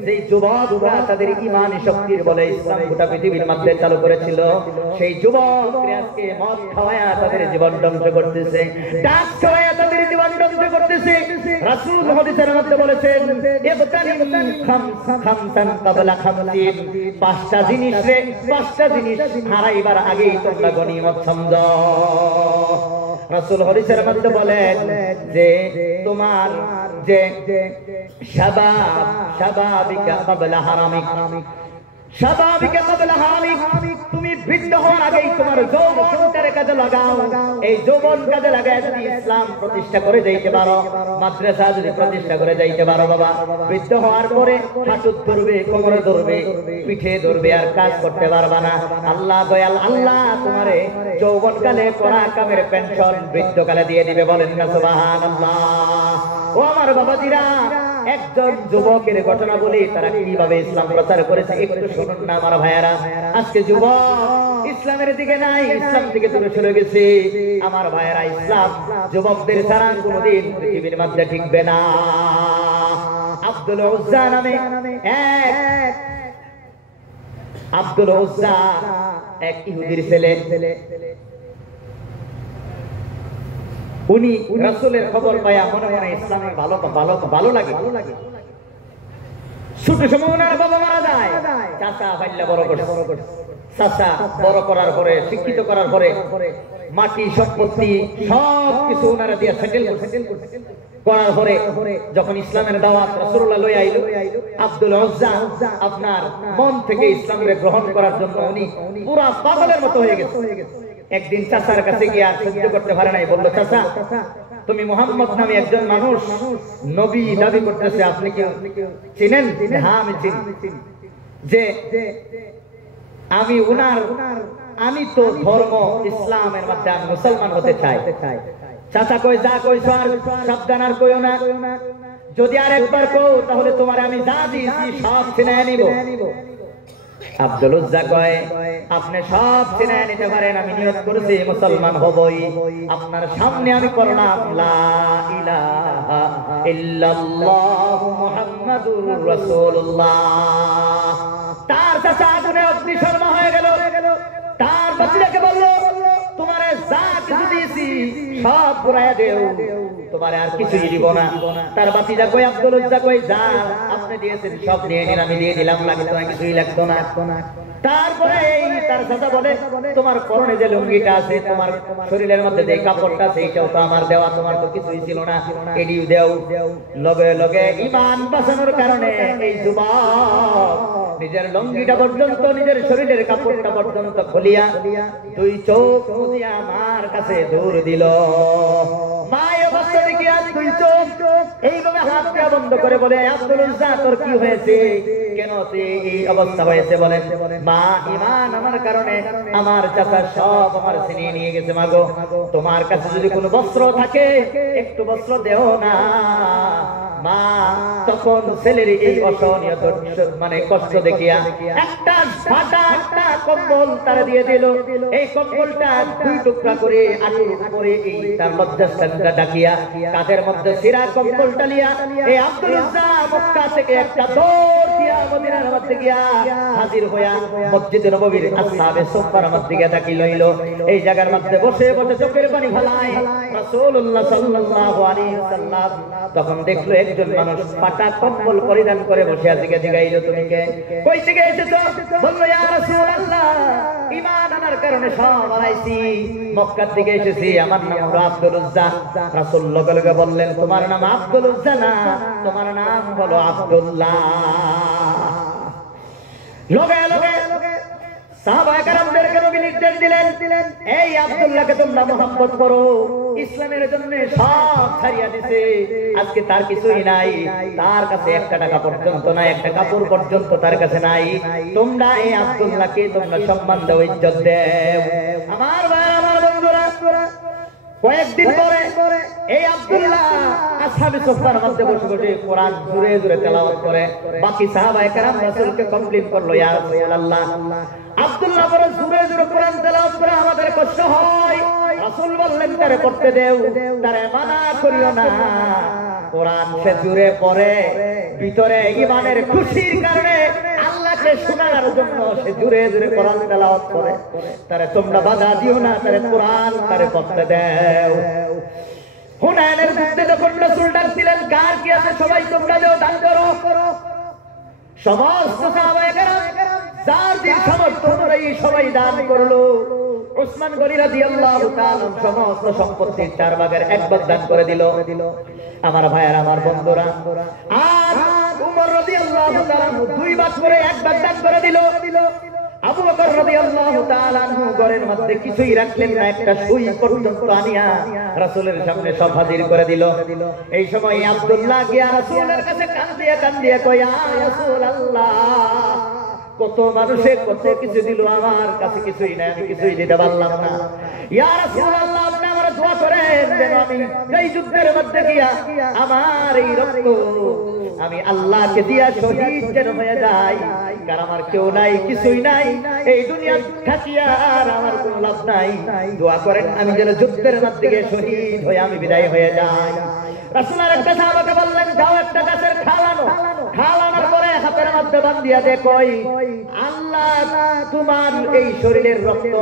যেই যুবকরা তাদের ইমানি শক্তির বলে ইসলাম গোটা পৃথিবীর মধ্যে চালু করেছিল, সেই যুবকরা আজকে মদ খাওয়ায়া তাদের জীবন ধ্বংস করতেছে, ডাক খাওয়ায়া তাদের জীবন ধ্বংস করতেছে। রাসূল হাদিসের মধ্যে বলেছেন, ইবতানিম খামসান ক্বাবলা খামসিন, পাঁচটা জিনিস হারাইবার আগেই তোমরা গনিমত সমঝো। রাসূল হাদিসের মধ্যে বলেন যে তোমার যে শাবাবিকা ক্বাবলা হারামিক, তুমি বৃদ্ধ হওয়ার আগেই তোমার যৌবনটারে কাজে লাগাও। এই যৌবন কাজে লাগায় যদি ইসলাম প্রতিষ্ঠা করে যাইতে পারো, মাদ্রাসা যদি প্রতিষ্ঠা করে যাইতে পারো বাবা, বৃদ্ধ হওয়ার পরে হাঁটুত ধরবে, কোমরে ধরবে, পিঠে ধরবে, আর কাজ করতে পারবা না। আল্লাহ দয়াল, আল্লাহ তোমারে যৌবনকালে করা কামের পেনশন বৃদ্ধকালে দিয়ে দিবে। বলেন না সুবহানাল্লাহ। ও আমার বাবাজিরা, একজন যুবকের ঘটনা বলি, তারা কিভাবে ইসলাম প্রচার করেছে একটু শুনুন না আমার ভাইয়ারা। আজকে যুবক ইসলামের দিকে নাই, ইসলাম থেকে দূরে সরে গেছে। আমার ভাইয়ারা, ইসলাম যুবকদের ছাড়া কোনোদিন পৃথিবীর মধ্যে টিকবে না। আব্দুল উজ্জা নামে এক ইহুদির ছেলে, উনি রাসূলের খবর পায়া মনে মনে ইসলামের ভালো লাগে। ছোট সময় ওনার বাবা মারা যায়, চাচা পাইলা বড় করছে। চাচা বড় করার পরে, শিক্ষিত করার পরে মাটি সম্পত্তি সব কিছু ওনারা দিয়ে সেটেল করার পরে যখন ইসলামের দাওয়াত রাসূলুল্লাহ লই আইলো, আব্দুল উজ্জা আপনার মন থেকে ইসলামকে গ্রহণ করার জন্য উনি পুরা পাগলের মতো হয়ে গেছে। একদিন চাচার কাছে গিয়ে আর সহ্য করতে পারে নাই, বলল, চাচা তুমি মুহাম্মদ নামে একজন মানুষ নবী দাবি করতেছে, আপনি কি চিনেন? হ্যাঁ আমি চিনি। যে আমি তো ধর্ম ইসলামের মধ্যে আমি মুসলমান হতে চাই। চাচা কই, যা কইছো আর সাবধান, আর কইও না। যদি আর একবার কও তাহলে তোমার আমি যা দিয়েছি সব ছিনিয়ে নিব। আব্দুল উজ্জা কয়, আপনি সব ছিনিয়ে নিতে পারেন, আমি নিয়ত করেছি মুসলমান হবই। আপনার সামনে আমি করলাম লা ইলাহা ইল্লাল্লাহ মুহাম্মাদুর রাসূলুল্লাহ। তার চাচা আগুনে অগ্নিশর্মা হয়ে গেল। তার বাচ্চাকে বলল, তোমারে যা কিছু দিয়েছি সব পুরাইয়া দেও, তোমারে আর কিছুই দিব না। তার বাতিজা কই, আব্দুল উজ্জা কই, যা আপনি দিয়েছেন সব নিয়ে নিন, আমি দিয়ে দিলাম, লাগতো না, কিছুই লাগতো না। তারপরে তার চাচা বলে, তোমার পরনে যে লুঙ্গিটা আছে, তোমার শরীরের মধ্যে যে কাপড়টা আছে, এটাও তো আমার দেওয়া, তোমার তো কিছুই ছিল না, এডিও দেও। লগে লগে ঈমান বাঁচানোর কারণে এই যুবক নিজের লুঙ্গিটা পর্যন্ত, নিজের শরীরের কাপড়টা পর্যন্ত খুলিয়া দুই চোখ মুজিয়া আমার কাছে দৌড় দিল। মায় অবস্থা দেখে আর দুই চোখ এইভাবে হাত দেওয়া বন্ধ করে বলে, আব্দুল উজ্জা তোর কি হয়েছে, কেন এই অবস্থা হয়েছে? বলেন, মা ঈমান আমার কারণে আমার চাচা সব আমার ছিনিয়ে নিয়ে গেছে। মাগো, তোমার কাছে যদি কোনো বস্ত্র থাকে একটু বস্ত্র দেও না। মা তখন ছেলের এই অসহনীয় মানে কষ্ট দেখিয়া একটা কম্বল তারা দিয়ে দিল। এই কম্বলটা দুই টুকরা করে আটুর উপরে এই তার লজ্জাস্থানটা ডাকিয়া কাঁধের মধ্যে সিরা কম্বলটা লিয়া এই আব্দুল উজ্জা মক্কা থেকে একটা দৌড় দিয়া মদিনার মধ্যে গিয়া হাজির হইয়া মসজিদে নববীর আসহাবে সুফার মধ্যে গিয়া ডাকি লইল। এই জায়গার মধ্যে বসে বসে চোখের পানি ফেলায় রাসূলুল্লাহ সাল্লাল্লাহু আলাইহি ওয়াসাল্লাম তখন দেখলো একজন মানুষ পাটা কম্বল পরিধান করে বসে আছে। জিগাইলো, তুমি কে, কই থেকে এসেছো? বলল, ইয়া রাসূলুল্লাহ, ঈমান আনার কারণে সব হারাইছি, মক্কা থেকে এসেছি, আমার নাম হলো আব্দুল উজ্জা। রাসূল লগে লগে বললেন, তোমার নাম আব্দুল উজ্জা না, তোমার নাম হলো আব্দুল্লাহ। লগে লগে সাহাবায়ে কেরামদেরকে নবী নির্দেশ দিলেন, এই আব্দুল্লাহকে তোমরা মুহাব্বত করো, ইসলামের জন্য সব ছাড়িয়ে দিছে, আজকে তার কিছুই নাই, তার কাছে একটা টাকা পর্যন্ত নাই, একটা কাপড় পর্যন্ত তার কাছে নাই, তোমরা এই আব্দুল্লাহকে তোমরা সম্মান দাও, ইজ্জত দাও। আমার ভাই, আমার বন্ধুরা, কয়েকদিন পরে এই আব্দুল্লাহ আসহাবে সুফার মধ্যে বসে বসে কোরআন জোরে জোরে তেলাওয়াত করে। বাকি সাহাবায়ে কেরাম রাসূলকে কমপ্লেইন করলো, ইয়া রাসূলুল্লাহ, আব্দুল্লাহ বড় জোরে জোরে কোরআন তেলাওয়াত করে আমাদের কষ্ট হয়, রাসূল বললেন তারে পড়তে দেও, তারে মানা করিও না। কোরআন সে জুড়ে পড়ে, ভিতরে ঈমানের খুশির কারণে আল্লাহকে শোনার জন্য সে জুড়ে জুড়ে কোরআন তেলাওয়াত করে। তারে তোমরা বাধা দিও না, তারে কোরআন তারে পড়তে দেও। হুনাইনের যুদ্ধে যখন রাসূল ডাক দিলেন, কার কি আছে সবাই তোমরা যাও দান করো। সমস্ত সাহাবায়ে কেরাম যার দিন সামর্থ্য অনুযায়ী সবাই দান করলো। উসমান গনি রাদিয়াল্লাহু তাআলা সমস্ত সম্পত্তির 4 ভাগের 1 ভাগ দান করে দিল। আমার ভাইয়েরা, আমার বন্ধুরা, আর উমর রাদিয়াল্লাহু তাআলা 2 ভাগ করে 1 ভাগ দান করে দিল। আবু বকর রাদিয়াল্লাহু তাআলা ঘরের মধ্যে কিছুই রাখলেন না, একটা সুই পর্যন্ত আনিয়া রাসূলের সামনে সব হাজির করে দিল। এই সময় আব্দুল্লাহ গিয়া রাসূলের কাছে কান্দিয়া কয়, ইয়া রাসূলুল্লাহ, কত মানুষে কত কিছু দিল, আমার কাছে কিছুই নাই, আমি কিছুই দিতে পারলাম না। ইয়া রাসূলুল্লাহ, আপনি আমার দোয়া করেন যেন আমি এই যুদ্ধের মধ্যে গিয়া আমার এই রক্ত আমি আল্লাহকে দিয়া শহীদ যেন হয়ে যাই, কারণ আমার কেউ নাই, কিছুই নাই, এই দুনিয়া থাকিয়া আর আমার কোনো লাভ নাই। দোয়া করেন আমি যেন যুদ্ধের মধ্যে গিয়ে শহীদ হয়ে আমি বিদায় হয়ে যাই। রাসূলের একটা সাহাবাকে বললেন, যাও একটা গাছের খালানোর পরে হাতের মধ্যে বান্ধিয়া দে, কই আল্লাহ তোমার এই শরীরের রক্ত,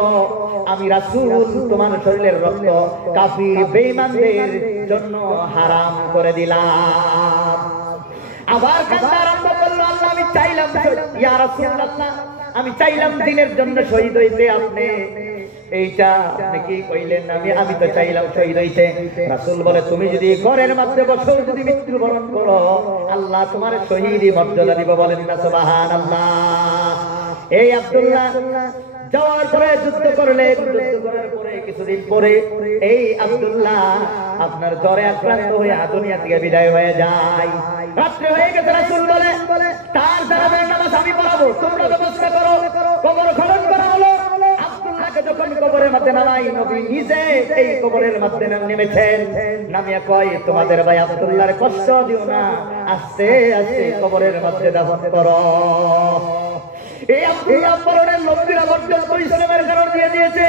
আমি রাসূল তোমার শরীরের রক্ত কাফির বেঈমানদের জন্য হারাম করে দিলাম। আবার কান্না আরম্ভ করলো, আল্লাহ আমি চাইলাম, ইয়া রাসূলুল্লাহ, আমি চাইলাম দিনের জন্য শহীদ হইতে, আপনি এইটা আপনি কি কইলেন? আমি তো চাইলাম শহীদ হইতে। রাসূল বলে, তুমি যদি ঘরের মধ্যে বসো, যদি মৃত্যুবরণ করো, আল্লাহ তোমার শহীদি মর্যাদা দিব। বলেন না সুবহানাল্লাহ। এই আব্দুল্লাহ যাওয়ার পরে যুদ্ধ করলেন, যুদ্ধ করার পরে কিছুদিন পরে এই আব্দুল্লাহ আপনার জ্বরে আক্রান্ত হয়ে দুনিয়া থেকে বিদায় হয়ে যায়। রাত্রে হয়ে গেছে, রাসূল বলে তার জানাজার নামাজ আমি পড়াবো, তোমরা ব্যবস্থা করো। কবর খনন করা হলো। আব্দুল্লাহকে যখন কবরের মধ্যে নামাই, নবী নিজে এই কবরের মধ্যে নেমেছেন, নামিয়া কয়, তোমাদের ভাই আব্দুল্লাহর কষ্ট দিও না, আস্তে আস্তে কবরের মধ্যে দাফন করো। এই আব্দুল্লাহ পরনের লোকরা পর্যন্ত ইসলামের কারণ দিয়ে দিয়েছে,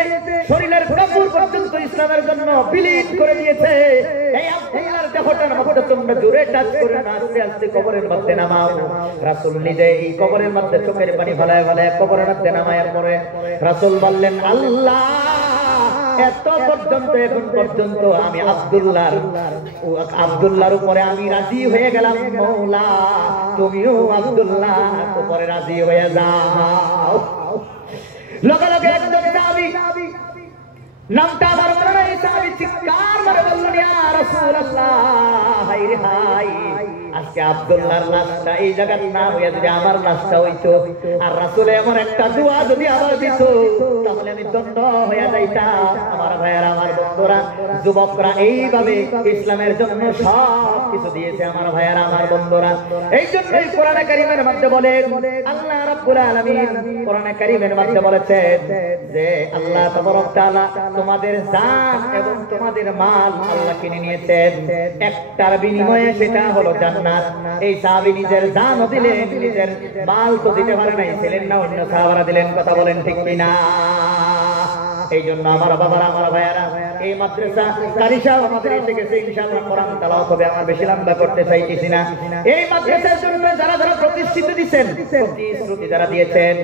শরীরের কাপড় পর্যন্ত ইসলামের জন্য বিলীন করে দিয়েছে। এই আব্দুল্লাহর দেহটার মধ্যে তোমরা জোরে টাচ করে না, আস্তে আস্তে কবরের মধ্যে নামাও। রাসূল নিজে এই কবরের মধ্যে চোখের পানি ফেলায় ফেলায় কবরের মধ্যে নামায়া পড়ে। রাসূল বললেন, আল্লাহ এত পর্যন্ত, এখন পর্যন্ত আমি আব্দুল্লাহর উপরে আমি রাজি হয়ে গেলাম, মওলা তুমিও আব্দুল্লাহ উপরে রাজি হয়ে যাও। লগে লগে একজন সাহাবী, নামটা আমার মনে নাই, সাহাবী চিৎকার করে বললেন, ইয়া রাসূলুল্লাহ, হায় রে হায়, আজকে আব্দুল্লাহর লাশটা এই জায়গার না হইয়া যদি আমার লাশটা হইতো, আর রাসূল এমন একটা দোয়া যদি আমার দিত, তাহলে আমি দণ্ড হইয়া যাইতাম। আমার ভাইয়েরা, আমার বন্ধুরা, যুবকরা এইভাবে ইসলামের জন্য সব কিছু দিয়েছে। আমার ভাইয়েরা, আমার বন্ধুরা, এই জন্যই কোরআনে কারীমের মধ্যে বলেন, আল্লাহ রাব্বুল আলামিন কোরআনে কারীমের মধ্যে বলেছেন যে আল্লাহ তাবারক তাআলা তোমাদের জান এবং তোমাদের মাল আল্লাহ কিনে নিয়েছেন, একটার বিনিময়ে, সেটা হলো জান্নাত। এই সাহাবী নিজের জানও দিলেন, নিজের মাল তো দিতে পারে নাই, ছিলেন না, অন্য সাহাবারা দিলেন। কথা বলেন ঠিক কিনা? এই জন্য আমার বাবারা, আমার ভাইয়ারা, এই মাদ্রাসা কারি সাহেব আমাদের এসে গেছে, ইনশাআল্লাহ কোরআন তেলাওয়াত হবে। আমার বেশি লম্বা করতে চাইতেছি না। এই মাদ্রাসার জন্য যারা যারা প্রতিষ্ঠিত দিয়েছেন, প্রতিশ্রুতি যারা দিয়েছেন,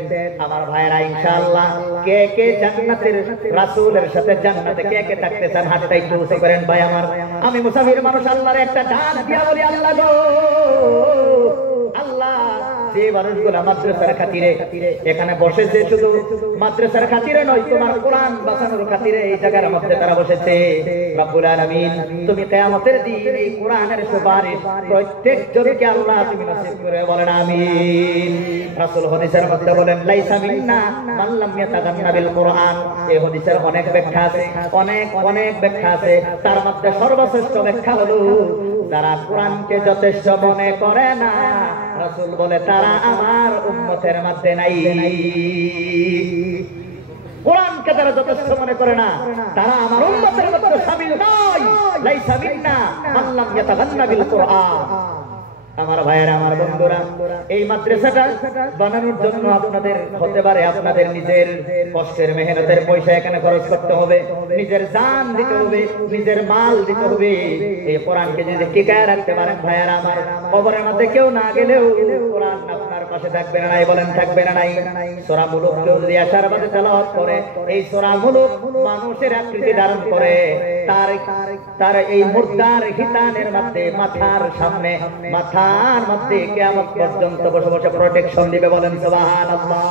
আমার ভাইয়ারা, ইনশাআল্লাহ কে কে জান্নাতের রাসূলের সাথে জান্নাতে কে কে থাকতে চান, হাতটা একটু উঁচু করেন। ভাই আমার, আমি মুসাফির মানুষ, আল্লাহর একটা ডাক দিয়া বলি, আল্লাহ গো, আল্লাহ যে মানুষগুলা মাদ্রাসার খাতিরে এখানে বসেছে, শুধু মাদ্রাসার খাতিরে নয়, তোমার কোরআন বাঁচানোর খাতিরে এই জায়গার মধ্যে তারা বসেছে, রব্বুল আলামিন তুমি কিয়ামতের দিন এই কোরআনের সুপারিশ প্রত্যেকজনকে আল্লাহ তুমি নসিব করে। বলেন আমিন। রাসূল হাদিসের মধ্যে বলেন, লাইসা মিন্না মান লাম ইয়াতাগান্না বিল কোরআন। এই হাদিসের অনেক ব্যাখ্যা আছে, অনেক ব্যাখ্যা আছে। তার মধ্যে সর্বশ্রেষ্ঠ ব্যাখ্যা হলো, যারা কোরআনকে যথেষ্ট মনে করে না, রাসূল বলে তারা আমার উম্মতের মধ্যে নাই। কোরআনকে যারা যথেষ্ট মনে করে না, তারা আমার উম্মতের মধ্যে শামিল নয়। লাইসা মিন্না মান লাম ইয়াতাগান্না বিল কোরআন। আমার ভাইয়েরা, আমার বন্ধুরা, এই মাদ্রাসাটা বানানোর জন্য আপনাদের হতে পারে আপনাদের নিজের কষ্টের মেহনতের পয়সা এখানে খরচ করতে হবে, নিজের জান দিতে হবে, নিজের মাল দিতে হবে। এই কোরআনকে যদি টিকায় রাখতে পারেন ভাইয়েরা আমার, কবরের মধ্যে কেউ না গেলেও কোরআন আপনার পাশে থাকবে না নাই? বলেন থাকবে না নাই? সূরা মুলুক কেউ যদি আশার বাদে তেলাওয়াত করে, এই সূরা মুলুক মানুষের আকৃতি ধারণ করে তার এই মুর্দার হিতানের মধ্যে মাথার সামনে মাথার মধ্যে কিয়ামত পর্যন্ত বসে বসে প্রোটেকশন দিবে। বলেন সুবহানাল্লাহ।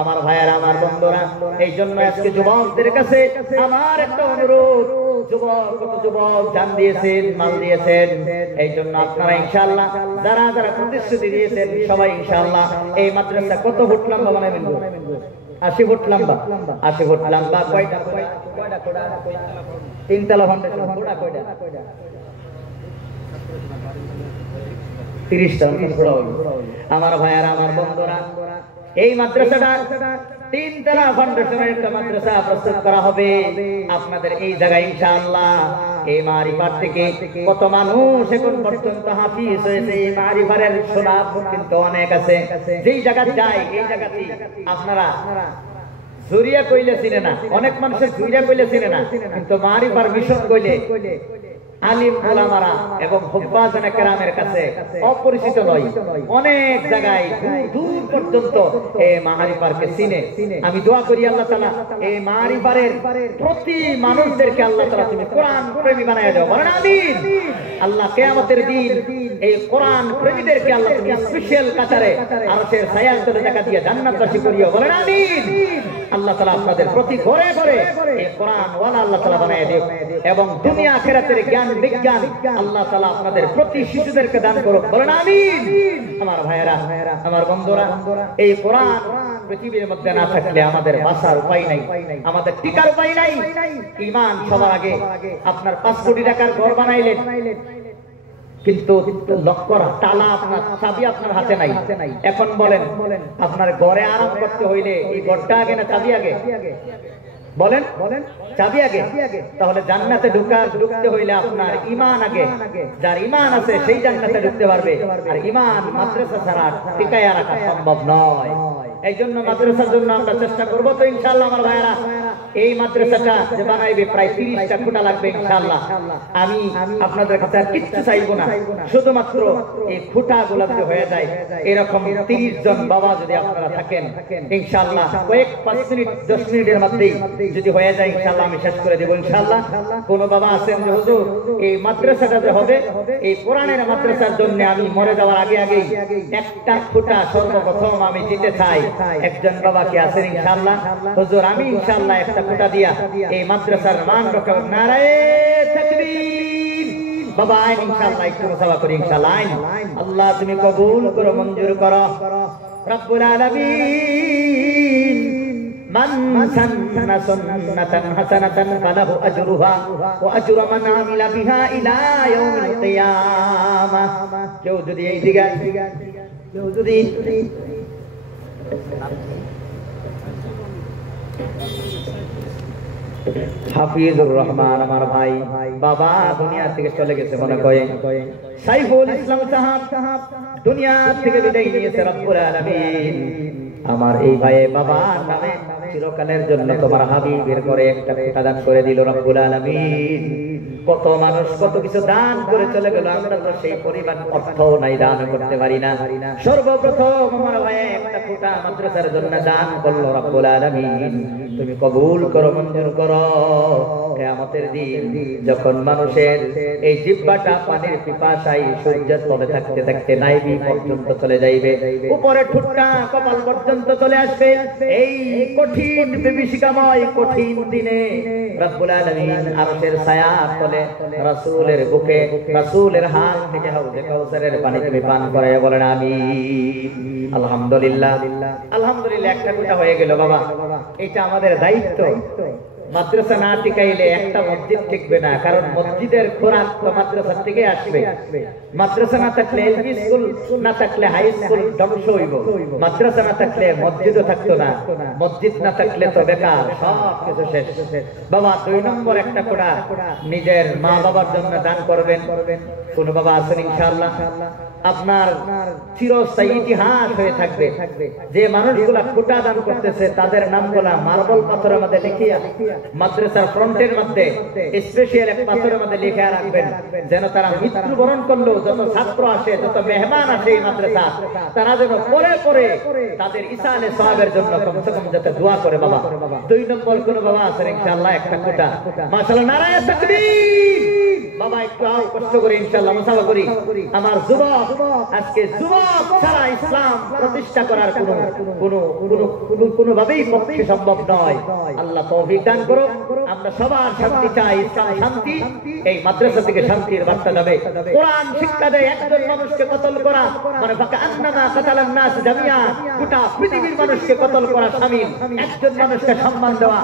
আমার ভাইয়েরা, আমার বন্ধুরা, এই জন্য আজকে যুবকদের কাছে আমার একটা অনুরোধ, যুবক কত যুবক জান দিয়েছেন, মাল দিয়েছেন, এই জন্য আপনারা ইনশাআল্লাহ যারা যারা প্রতিশ্রুতি দিয়েছেন সবাই ইনশাআল্লাহ এই মাদ্রাসা কত ফুট লম্বা বানাবেন? 80 ফুট লম্বা। 80 ফুট লম্বা। কয়টা কোড়া? 3 তলা ফাউন্ডেশন। কোড়া কয়টা? 30 টা কোড়া হইল। আমার ভাইয়ারা, আমার বন্ধুরা, এই মাদ্রাসাটা 3 তলা ফাউন্ডেশনের একটা মাদ্রাসা প্রস্তুত করা হবে আপনাদের এই জায়গায় ইনশাআল্লাহ। এই মারিফার থেকে কত মানুষ এখন পর্যন্ত হাফিজ হয়েছে, এই মারিফারের সুনাম কিন্তু অনেক আছে। যেই জায়গা যায় এই জায়গাতে আপনারা জুরিয়া কইলে চিনে না, অনেক মানুষের জুরিয়া কইলে চিনে না, কিন্তু মারিফার মিশন কইলে আলিম ওলামারা এবং হুফাজে কেরামের কাছে অপরিচিত নয়। অনেক জায়গায় দূর পর্যন্ত এই মারিফারকে চিনে। আমি দোয়া করি আল্লাহ তাআলা এই মারিফারের প্রতি মানুষদেরকে আল্লাহ তাআলা তুমি কোরআন প্রেমী বানায় দাও। বলেন আমিন। আল্লাহ কিয়ামতের দিন এই কোরআন প্রেমীদেরকে আল্লাহ তুমি স্পেশাল কাতারে আরশের ছায়ার তলে দেখা দিয়ে জান্নাতবাসী করিও। বলেন আমিন। আল্লাহ তাআলা আপনাদের প্রতি ঘরে ঘরে এই কোরআন ওয়ালা আল্লাহ তাআলা বানায় দিও এবং দুনিয়া আখিরাতের জ্ঞান বিজ্ঞান আল্লাহ তাআলা আপনাদের প্রতি শিশুদেরকে দান করুক। বলেন আমিন। আমার ভাইয়েরা, আমার বন্ধুরা, এই কোরআন পৃথিবীর মধ্যে না থাকলে আমাদের বাঁচার উপায় নাই, আমাদের টিকার উপায় নাই। ঈমান সবার আগে। আপনার 5 কোটি টাকার ঘর বানাইলেন, কিন্তু লক্ষ্য তালা আপনার চাবি আপনার হাতে নাই। এখন বলেন আপনার ঘরে আরাম করতে হইলে এই ঘরটা আগে না চাবি আগে? বলেন চাবি আগে। তাহলে জান্নাতে ঢুকতে হইলে আপনার ঈমান আগে। যার ঈমান আছে সেই জান্নাতে ঢুকতে পারবে, আর ঈমান মাদ্রাসা ছাড়া টিকায়া রাখা সম্ভব নয়। এই জন্য মাদ্রাসার জন্য আমরা চেষ্টা করবো তো ইনশাআল্লাহ। আমার ভাইয়েরা, এই মাদ্রাসাটা যে বানাইবে প্রায় 30টা খুঁটা লাগবে ইনশাআল্লাহ। আমি আপনাদের কাছে আর কিচ্ছু চাইবো না, শুধুমাত্র এই খুঁটা গুলা যদি হয়ে যায়, এরকম 30 জন বাবা যদি আপনারা থাকেন ইনশাআল্লাহ, কয়েক 5 মিনিট 10 মিনিটের মধ্যেই যদি হয়ে যায় ইনশাআল্লাহ আমি শেষ করে দেব ইনশাআল্লাহ। কোন বাবা আছেন যে হুজুর এই মাদ্রাসাটা যে হবে, এই কোরআনের মাদ্রাসার জন্য আমি মরে যাওয়ার আগে আগেই একটা খুঁটা সর্বপ্রথম আমি দিতে চাই, একজন বাবা কি আছেন ইনশাআল্লাহ? হুজুর আমি ইনশাআল্লাহ একটা খুঁটা দিয়া এই মাদ্রাসার মান রক্ষা। নারায়ে তাকবীর। বাবা আইন ইনশাআল্লাহ, একটু মুসাফা করি ইনশাআল্লাহ। আইন আল্লাহ তুমি কবুল করো, মঞ্জুর করো। রব্বুল আলামিন মান সান্না সুন্নাতান হাসানাতান ফালাহু আজরুহা ওয়া আজরু মান আমিলা বিহা ইলা ইয়াউমিল কিয়ামাহ। কেউ যদি এই দিকে, কেউ যদি হাফিজুর রহমান আমার ভাই বাবা দুনিয়া থেকে চলে গেছে, মনে করে সাইফুল ইসলাম সাহাব দুনিয়া থেকে বিদায় নিয়েছে। রব্বুল আলামিন আমার এই ভাই বাবার নামে চিরকালের জন্য তোমার হাবিবের করে একটা দান করে দিল রব্বুল আলামিন। কত মানুষ কত কিছু দান করে চলে গেল, আমরা তো সেই পরিমাণ অর্থ নাই, দান করতে পারি না। সর্বপ্রথম আমার ভাই একটা খুঁটা মাদ্রাসার জন্য দান করলো রব্বুল আলামিন। তুমি কবুল করো, মঞ্জুর করো। কিয়ামতের দিন যখন মানুষের এই জিহ্বাটা পানির পিপাসায় সূর্যের তলে থাকতে থাকতে নাইবি পর্যন্ত চলে যাইবে, উপরে ঠোঁটটা কপাল পর্যন্ত চলে আসবে, এই কঠিন বিভীষিকাময় কঠিন দিনে রব্বুল আলামিন আরশের ছায়া তলে রাসূলের বুকে রাসূলের হাত থেকে হাউজে কাউসারের পানি তুমি পান করায় বলেন আমিন। আলহামদুলিল্লাহ, আলহামদুলিল্লাহ। একটা কথা হয়ে গেল বাবা, এটা আমাদের দায়িত্ব। মাদ্রাসা না টিকাইলে একটা মসজিদ টিকবে না, কারণ মসজিদের খোরাক তো মাদ্রাসা থেকে আসবে। মাদ্রাসা না থাকলে এলপি স্কুল না থাকলে হাই স্কুল ধ্বংস হইব, মাদ্রাসা না থাকলে মসজিদও থাকতো না, মসজিদ না থাকলে তো বেকার, সব কিছু শেষ। বাবা 2 নম্বর একটা কোড়া নিজের মা বাবার জন্য দান করবেন। কোন বাবা আছেন ইনশাআল্লাহ আপনার চিরস্থায়ী ইতিহাস হয়ে থাকবে যে মানুষগুলা কোটা দান করতেছে তাদের নামগুলা মার্বেল পাথরের মধ্যে লিখিয়া মাদ্রাসার ফ্রন্টের মধ্যে স্পেশাল এক পাথরের মধ্যে লিখে রাখবেন যেন তারা মৃত্যুবরণ করলো যত ছাত্র আসে যত মেহমান আসে এই মাদ্রাসা তারা যেন পরে পরে তাদের ইসালে সওয়াবের জন্য কমসে কম যাতে দোয়া করে বাবা 2 নম্বর কোন বাবা আছেন ইনশাআল্লাহ একটা কোটা মাশাআল্লাহ নারায়ে তাকবীর বাবা একটু আও কষ্ট করে ইনশাআল্লাহ মুসাফা করি আমার যুবক আজকে যুবক ছাড়া ইসলাম প্রতিষ্ঠা করার কোনো ভাবেই পক্ষে সম্ভব নয় আল্লাহ তৌফিক দান করো আমরা সবার শান্তি চাই ইসলাম শান্তি এই মাদ্রাসা থেকে শান্তির বার্তা যাবে কোরআন শিক্ষা দেয় একজন মানুষকে কতল করা মানে ফাকা আন্নামা কাতালান নাস জামিয়া গোটা পৃথিবীর মানুষকে কতল করা শামিল একজন মানুষকে সম্মান দেওয়া